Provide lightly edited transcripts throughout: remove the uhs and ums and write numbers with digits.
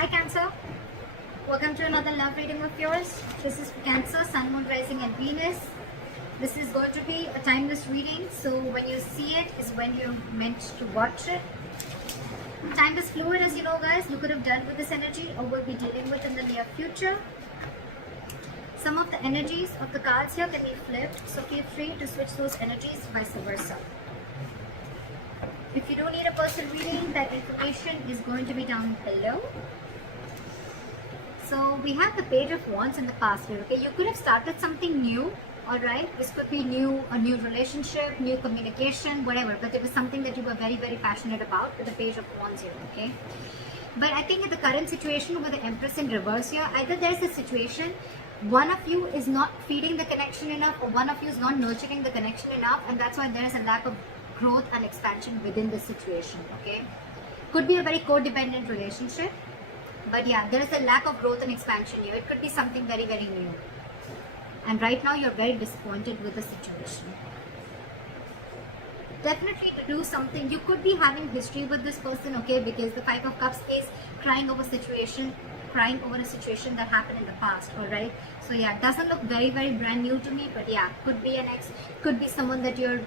Hi Cancer, welcome to another love reading of yours. This is for Cancer, Sun, Moon, Rising and Venus. This is going to be a timeless reading, so when you see it is when you're meant to watch it. Time is fluid, as you know guys. You could have dealt with this energy or will be dealing with in the near future. Some of the energies of the cards here can be flipped, so feel free to switch those energies, vice versa. If you don't need a personal reading, that information is going to be down below. So we have the Page of Wands in the past here, okay? You could have started something new, alright? This could be new, a new relationship, new communication, whatever. But it was something that you were very, very passionate about with the Page of Wands here, okay? But I think in the current situation with the Empress in reverse here, either there's a situation, one of you is not feeding the connection enough, or one of you is not nurturing the connection enough, and that's why there is a lack of growth and expansion within the situation, okay? Could be a very codependent relationship. But yeah, there is a lack of growth and expansion here. It could be something very, very new. And right now you're very disappointed with the situation. Definitely to do something. You could be having history with this person, okay? Because the Five of Cups is crying over a situation that happened in the past, alright? So yeah, it doesn't look very, very brand new to me. But yeah, could be an ex, could be someone that you're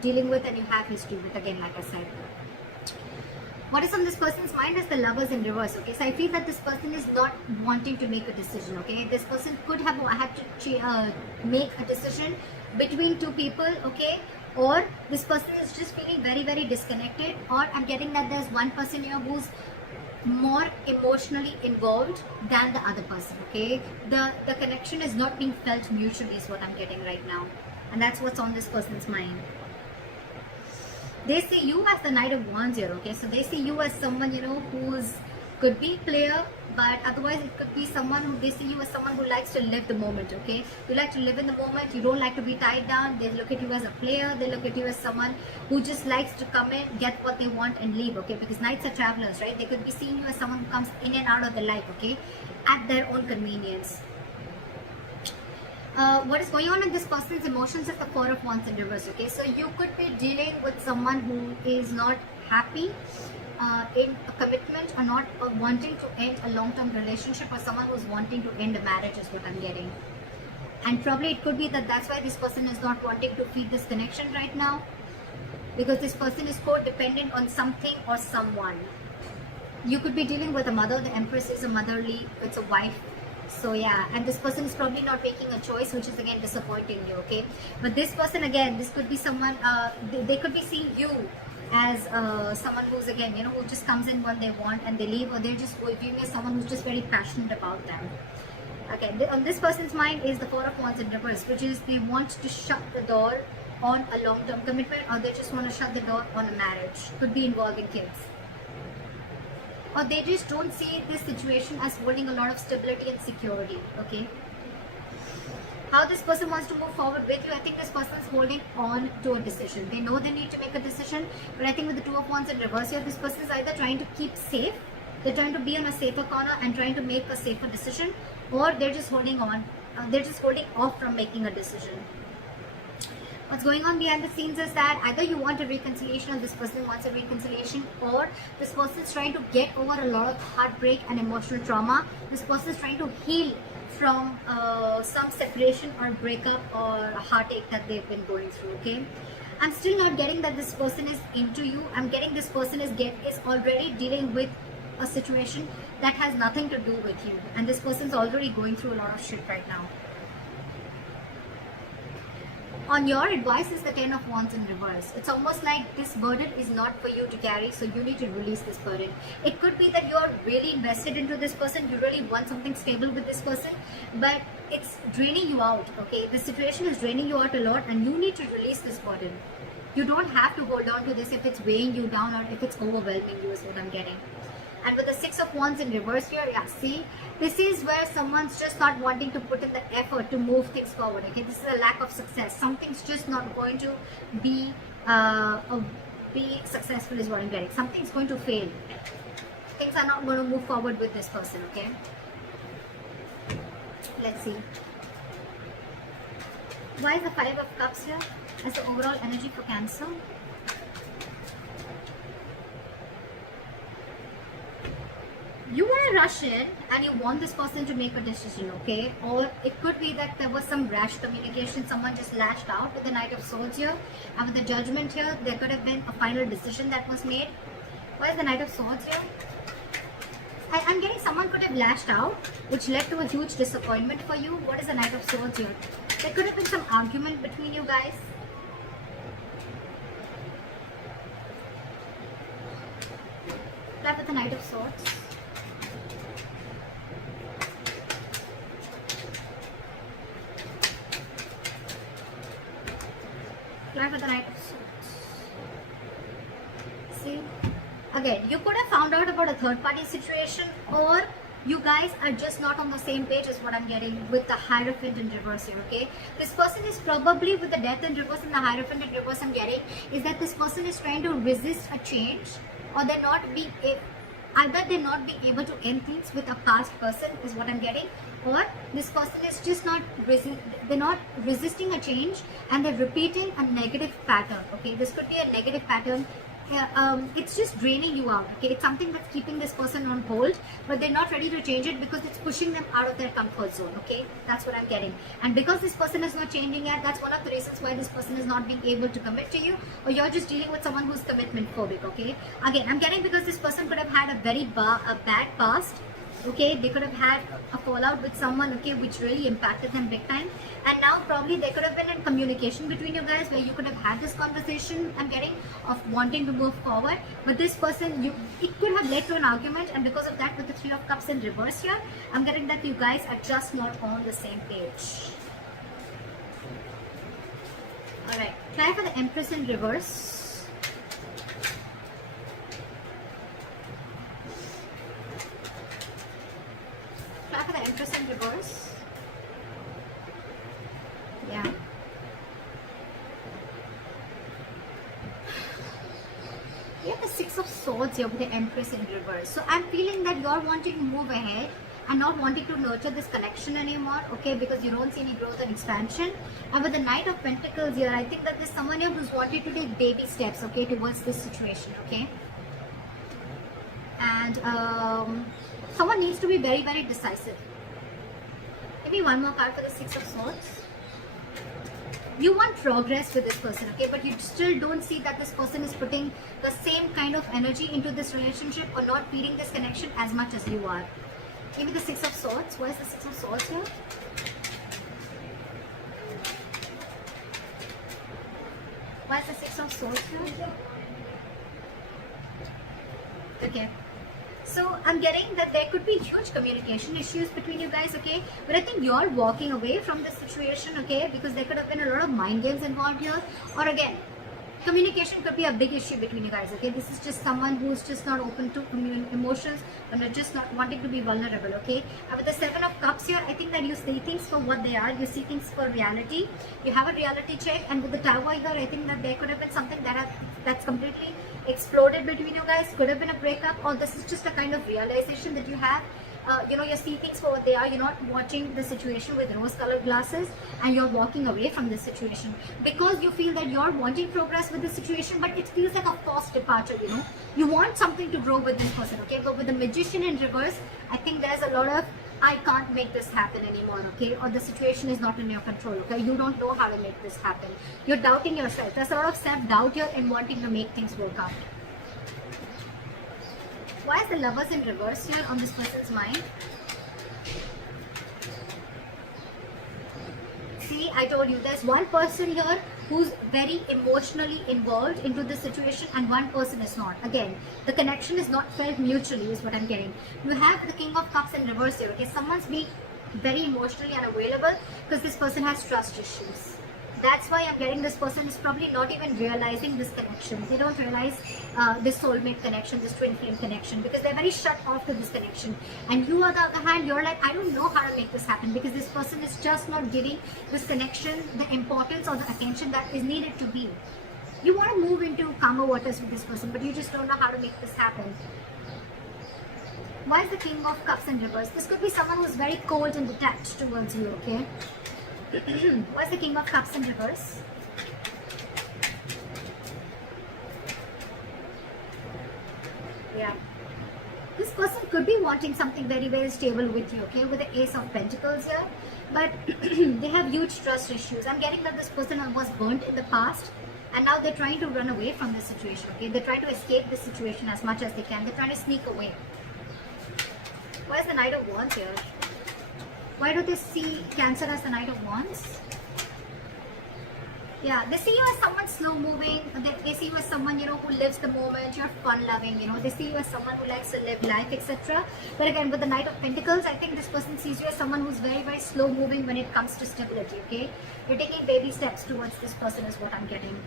dealing with and you have history with, again, like I said. What is on this person's mind is the Lovers in reverse, okay? So I feel that this person is not wanting to make a decision, okay? This person could have had to make a decision between two people, okay? Or this person is just feeling very, very disconnected, or I'm getting that there's one person here who's more emotionally involved than the other person, okay? The connection is not being felt mutually is what I'm getting right now. And that's what's on this person's mind. They see you as the Knight of Wands here, okay? So they see you as someone, you know, who's could be player, but otherwise it could be someone who, they see you as someone who likes to live the moment, okay? You like to live in the moment, you don't like to be tied down. They look at you as a player, they look at you as someone who just likes to come in, get what they want and leave, okay? Because Knights are travelers, right? They could be seeing you as someone who comes in and out of their life, okay? At their own convenience. What is going on in this person's emotions is the Four of Wands in reverse, okay? So you could be dealing with someone who is not happy in a commitment, or not wanting to end a long-term relationship, or someone who's wanting to end a marriage is what I'm getting. And probably it could be that that's why this person is not wanting to feed this connection right now, because this person is codependent on something or someone. You could be dealing with a mother. The Empress is a motherly, it's a wife. So yeah, and this person is probably not making a choice, which is again disappointing you, okay? But this person, again, this could be someone, they could be seeing you as someone who's, again, you know, who just comes in when they want and they leave, or they're just viewing as someone who's just very passionate about them. Okay, on this person's mind is the Four of Wands in reverse, which is they want to shut the door on a long-term commitment, or they just want to shut the door on a marriage. Could be involving kids. Or they just don't see this situation as holding a lot of stability and security, okay? How this person wants to move forward with you, I think this person is holding on to a decision. They know they need to make a decision, but I think with the Two of Wands in reverse here, this person is either trying to keep safe, they're trying to be on a safer corner and trying to make a safer decision, or they're just holding on, they're just holding off from making a decision. What's going on behind the scenes is that either you want a reconciliation, or this person wants a reconciliation, or this person is trying to get over a lot of heartbreak and emotional trauma. This person is trying to heal from some separation or breakup or heartache that they've been going through, okay? I'm still not getting that this person is into you. I'm getting this person is already dealing with a situation that has nothing to do with you, and this person's already going through a lot of shit right now. On your advice is the Ten of Wands in reverse. It's almost like this burden is not for you to carry, so you need to release this burden. It could be that you are really invested into this person, you really want something stable with this person, but it's draining you out, okay? The situation is draining you out a lot, and you need to release this burden. You don't have to hold on to this if it's weighing you down or if it's overwhelming you, is what I'm getting. And with the Six of Wands in reverse here, yeah, see, this is where someone's just not wanting to put in the effort to move things forward, okay? This is a lack of success. Something's just not going to be successful is what I'm getting. Something's going to fail. Things are not going to move forward with this person, okay? Let's see. Why is the Five of Cups here as the overall energy for Cancer? you want to rush in and you want this person to make a decision, okay? Or it could be that there was some rash communication, someone just lashed out with the Knight of Swords here, and with the Judgment here, there could have been a final decision that was made. Why is the Knight of Swords here? I'm getting someone could have lashed out, which led to a huge disappointment for you. What is the Knight of Swords here? There could have been some argument between you guys. With the Knight of Swords. With the Knight of Swords. See, again, you could have found out about a third party situation, or you guys are just not on the same page as what I'm getting with the Hierophant in reverse here, okay? This person is probably with the Death in reverse and the Hierophant in reverse I'm getting is that this person is trying to resist a change, or they're not being either they're not being able to end things with a past person is what I'm getting, or this person is just not they're not resisting a change and they're repeating a negative pattern, okay? This could be a negative pattern. It's just draining you out, okay? It's something that's keeping this person on hold, but they're not ready to change it because it's pushing them out of their comfort zone, okay? That's what I'm getting. And because this person is not changing yet, that's one of the reasons why this person is not being able to commit to you, or you're just dealing with someone who's commitment phobic, okay? Again, I'm getting because this person could have had a very bad past, okay? They could have had a fallout with someone, okay, which really impacted them big time, and now probably there could have been a communication between you guys where you could have had this conversation, I'm getting, of wanting to move forward, but this person, it could have led to an argument, and because of that, with the Three of Cups in reverse here, I'm getting that you guys are just not on the same page. Alright, try for the Empress in reverse. For the Empress in reverse. Yeah. We have the Six of Swords here with the Empress in reverse. So I'm feeling that you're wanting to move ahead and not wanting to nurture this connection anymore, okay, because you don't see any growth and expansion. And with the Knight of Pentacles here, I think that there's someone here who's wanting to take baby steps, okay, towards this situation, okay. And someone needs to be very, very decisive. Maybe one more card for the Six of Swords. You want progress with this person, okay, but you still don't see that this person is putting the same kind of energy into this relationship or not feeding this connection as much as you are. Maybe the Six of Swords. Why is the Six of Swords here? Why is the Six of Swords here? Okay. So I'm getting that there could be huge communication issues between you guys, okay? But I think you're walking away from this situation, okay? Because there could have been a lot of mind games involved here. Or again, communication could be a big issue between you guys, okay? This is just someone who's just not open to emotions and are just not wanting to be vulnerable, okay? And with the Seven of Cups here, I think that you see things for what they are. You see things for reality. You have a reality check. And with the Tower here, I think that there could have been something that's completely exploded between you guys. Could have been a breakup, or this is just a kind of realization that you have. You see things for what they are. You're not watching the situation with rose-colored glasses, and you're walking away from this situation because you feel that you're wanting progress with the situation, but it feels like a forced departure. You want something to grow with this person, okay? But with the Magician in reverse, I think there's a lot of I can't make this happen anymore, okay? Or the situation is not in your control, okay? You don't know how to make this happen. You're doubting yourself. There's a lot of self-doubt here in wanting to make things work out. Why is the Lovers in reverse here on this person's mind? See, I told you, there's one person here who's very emotionally involved into this situation and one person is not. Again, the connection is not felt mutually is what I'm getting. You have the King of Cups in reverse here, okay? Someone's being very emotionally unavailable because this person has trust issues. That's why I'm getting this person is probably not even realizing this connection. They don't realize this soulmate connection, this twin flame connection, because they're very shut off to this connection. And you, on the other hand, you're like, I don't know how to make this happen because this person is just not giving this connection the importance or the attention that is needed to be. You want to move into calmer waters with this person, but you just don't know how to make this happen. Why is the King of Cups in reverse? This could be someone who's very cold and detached towards you, okay? What's the King of Cups in reverse? Yeah. This person could be wanting something very, very stable with you, okay, with the Ace of Pentacles here. But they have huge trust issues. I'm getting that this person was burnt in the past, and now they're trying to run away from the situation, okay. They're trying to escape the situation as much as they can. They're trying to sneak away. Why is the Knight of Wands here? Why do they see Cancer as the Knight of Wands? Yeah, they see you as someone slow moving. They see you as someone, you know, who lives the moment. You're fun loving, you know. They see you as someone who likes to live life, etc. But again, with the Knight of Pentacles, I think this person sees you as someone who's very, very slow moving when it comes to stability, okay. You're taking baby steps towards this person is what I'm getting.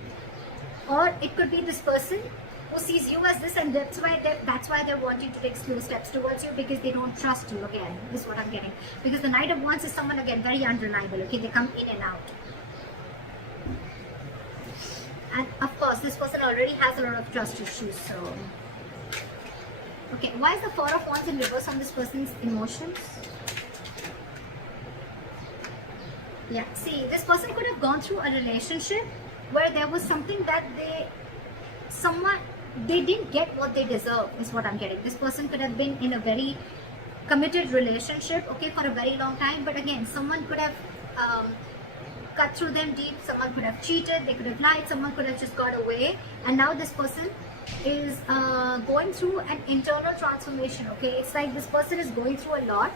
Or it could be this person who sees you as this, and that's why they're wanting to take slow steps towards you, because they don't trust you. Again, this is what I'm getting. Because the Knight of Wands is someone, again, very unreliable, okay. They come in and out. And of course, this person already has a lot of trust issues. So, okay, why is the Four of Wands in reverse on this person's emotions? Yeah, see, this person could have gone through a relationship where there was something that they didn't get what they deserve, is what I'm getting. This person could have been in a very committed relationship, okay, for a very long time. But again, someone could have cut through them deep. Someone could have cheated, they could have lied, someone could have just got away, and now this person is going through an internal transformation, okay. It's like this person is going through a lot,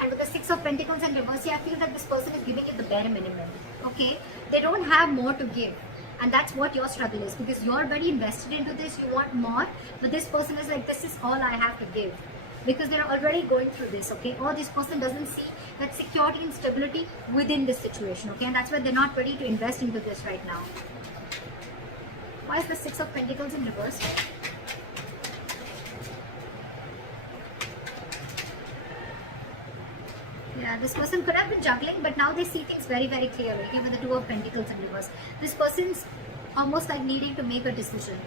and with the Six of Pentacles and reverse, I feel that this person is giving you the bare minimum, okay. They don't have more to give, and that's what your struggle is, because you're very invested into this. You want more, but this person is like, this is all I have to give, because they're already going through this, okay. Or this person doesn't see that security and stability within this situation, okay, and that's why they're not ready to invest into this right now. Why is the Six of Pentacles in reverse? Yeah, this person could have been juggling, but now they see things very, very clearly, okay, with the Two of Pentacles in reverse. This person's almost like needing to make a decision.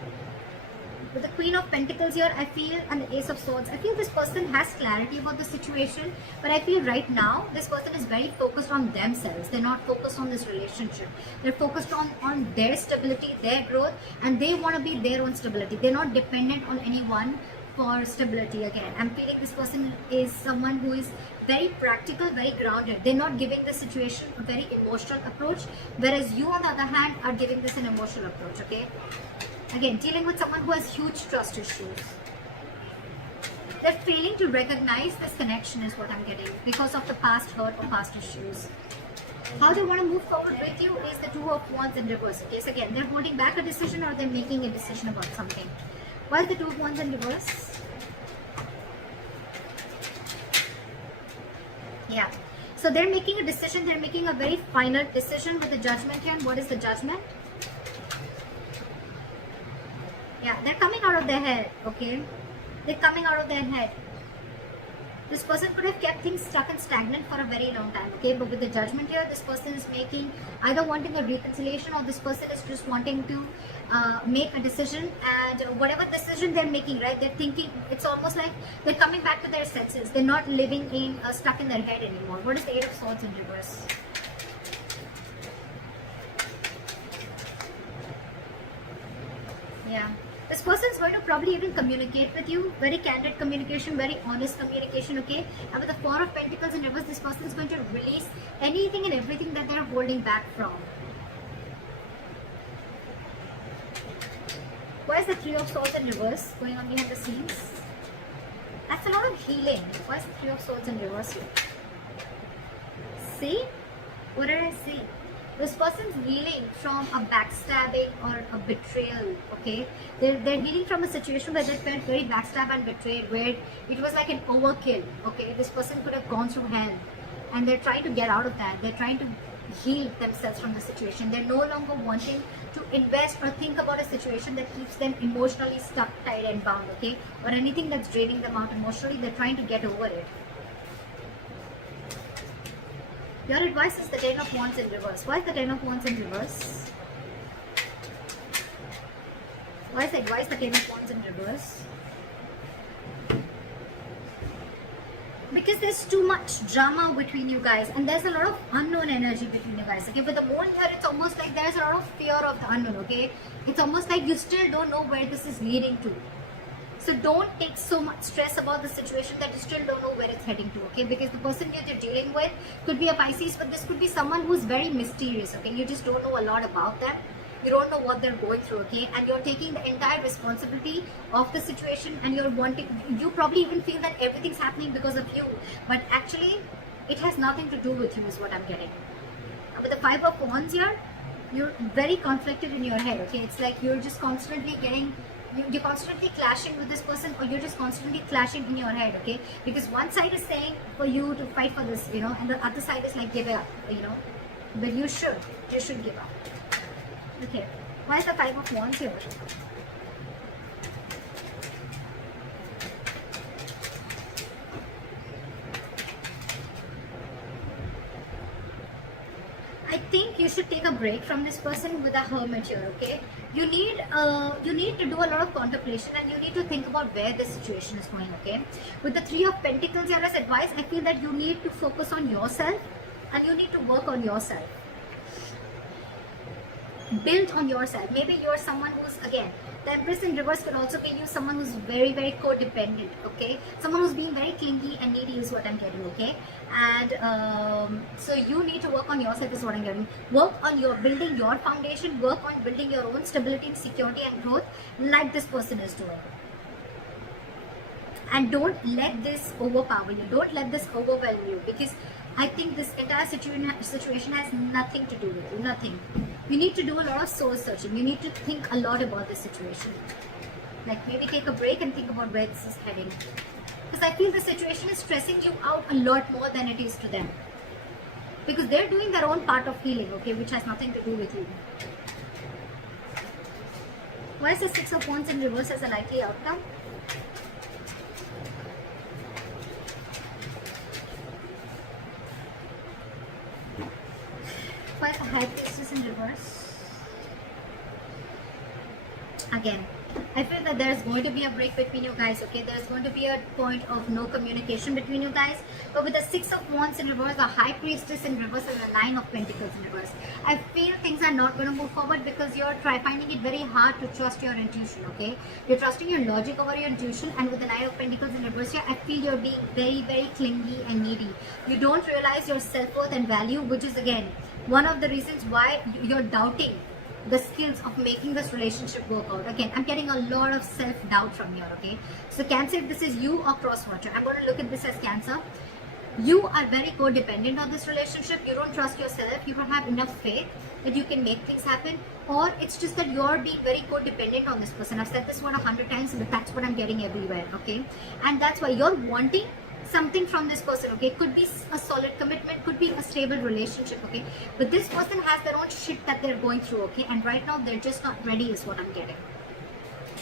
With the Queen of Pentacles here, I feel, and the Ace of Swords, I feel this person has clarity about the situation, but I feel right now this person is very focused on themselves. They're not focused on this relationship. They're focused on their stability, their growth, and they want to be their own stability. They're not dependent on anyone for stability. Again, I'm feeling this person is someone who is very practical, very grounded. They're not giving the situation a very emotional approach, whereas you, on the other hand, are giving this an emotional approach, okay? Again, dealing with someone who has huge trust issues. They're failing to recognize this connection is what I'm getting, because of the past hurt or past issues. How they want to move forward with you is the Two of Wands in reverse, okay? So again, they're holding back a decision, or they're making a decision about something. Why is the Two of Wands in reverse? Yeah. So they're making a decision. They're making a very final decision with the Judgment here. And what is the Judgment? Yeah, they're coming out of their head, okay? They're coming out of their head. This person could have kept things stuck and stagnant for a very long time, okay? But with the Judgment here, this person is making, either wanting a reconciliation, or this person is just wanting to make a decision. And whatever decision they're making, right, they're thinking, it's almost like they're coming back to their senses. They're not living in, stuck in their head anymore. What is the Eight of Swords in reverse? Yeah. This person is going to probably even communicate with you. Very candid communication, very honest communication, okay? And with the Four of Pentacles in reverse, this person is going to release anything and everything that they're holding back from. Why is the Three of Swords in reverse going on behind the scenes? That's a lot of healing. Why is the Three of Swords in reverse here? See? What did I see? This person's healing from a backstabbing or a betrayal, okay? They're healing from a situation where they felt very backstabbed and betrayed, where it was like an overkill, okay? This person could have gone through hell, and they're trying to get out of that. They're trying to heal themselves from the situation. They're no longer wanting to invest or think about a situation that keeps them emotionally stuck, tied and bound, okay? Or anything that's draining them out emotionally. They're trying to get over it. Your advice is the Ten of Wands in reverse. Why is the Ten of Wands in reverse? Why is the Ten of Wands in reverse? Because there's too much drama between you guys, and there's a lot of unknown energy between you guys, okay? With the Moon here, it's almost like there's a lot of fear of the unknown, okay? It's almost like you still don't know where this is leading to. So don't take so much stress about the situation that you still don't know where it's heading to, okay? Because the person you're dealing with could be a Pisces, but this could be someone who's very mysterious, okay? You just don't know a lot about them. You don't know what they're going through, okay? And you're taking the entire responsibility of the situation, and you're wanting, you probably even feel that everything's happening because of you, but actually it has nothing to do with you is what I'm getting. With the Five of Wands here, you're very conflicted in your head, okay? It's like you're just constantly getting, you're constantly clashing with this person, or you're just constantly clashing in your head, okay? Because one side is saying for you to fight for this, you know, and the other side is like give it up, you know, but you should give up. Okay, why is the Five of Wands here? I think you should take a break from this person with a Hermit here, okay? You need to do a lot of contemplation, and you need to think about where this situation is going, okay? With the Three of Pentacles here as advice, I feel that you need to focus on yourself, and you need to work on yourself. Build on yourself. Maybe you're someone who's, again, the Empress in reverse could also mean you someone who's very, very codependent, okay? Someone who's being very clingy and needy is what I'm getting, okay? And so you need to work on yourself is what I'm getting. Work on your building your foundation, work on building your own stability and security and growth like this person is doing. And don't let this overpower you. Don't let this overwhelm you, because I think this entire situation has nothing to do with you. Nothing. You need to do a lot of soul searching. You need to think a lot about this situation. Like maybe take a break and think about where this is heading. Because I feel the situation is stressing you out a lot more than it is to them. Because they're doing their own part of healing, okay, which has nothing to do with you. Why is the Six of Wands in reverse as a likely outcome? Why is the High Priestess in reverse? Again, I feel that there's going to be a break between you guys, okay? There's going to be a point of no communication between you guys. But with the Six of Wands in reverse, the High Priestess in reverse, and the Nine of Pentacles in reverse, I feel things are not going to move forward because you're finding it very hard to trust your intuition, okay? You're trusting your logic over your intuition, and with the Nine of Pentacles in reverse here, I feel you're being very, very clingy and needy. You don't realize your self-worth and value, which is, again, one of the reasons why you're doubting the skills of making this relationship work out. Again, I'm getting a lot of self-doubt from here, okay? So Cancer, if this is you or cross-watcher, I'm going to look at this as Cancer. You are very codependent on this relationship. You don't trust yourself. You don't have enough faith that you can make things happen. Or it's just that you're being very codependent on this person. I've said this one 100 times, but that's what I'm getting everywhere, okay? And that's why you're wanting something from this person, okay? Could be a solid commitment, could be a stable relationship, okay? But this person has their own shit that they're going through, okay? And right now they're just not ready is what I'm getting.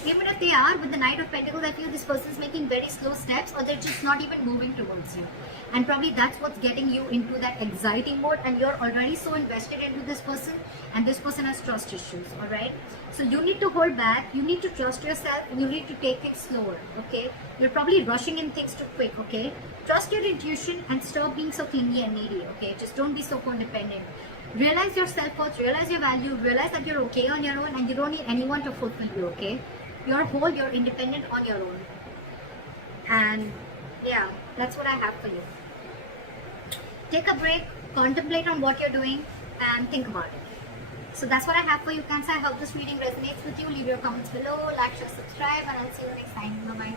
Even if they are, with the Knight of Pentacles, I feel this person's making very slow steps, or they're just not even moving towards you. And probably that's what's getting you into that anxiety mode, and you're already so invested into this person, and this person has trust issues, alright? So you need to hold back, you need to trust yourself, and you need to take things slower, okay? You're probably rushing in things too quick, okay? Trust your intuition and stop being so clingy and needy, okay? Just don't be so codependent. Realize your self-worth, realize your value, realize that you're okay on your own, and you don't need anyone to fulfill you, okay? You're whole, you're independent on your own. And yeah, that's what I have for you. Take a break, contemplate on what you're doing, and think about it. So that's what I have for you, Cancer. I hope this reading resonates with you. Leave your comments below, like, share, subscribe, and I'll see you next time. Bye-bye.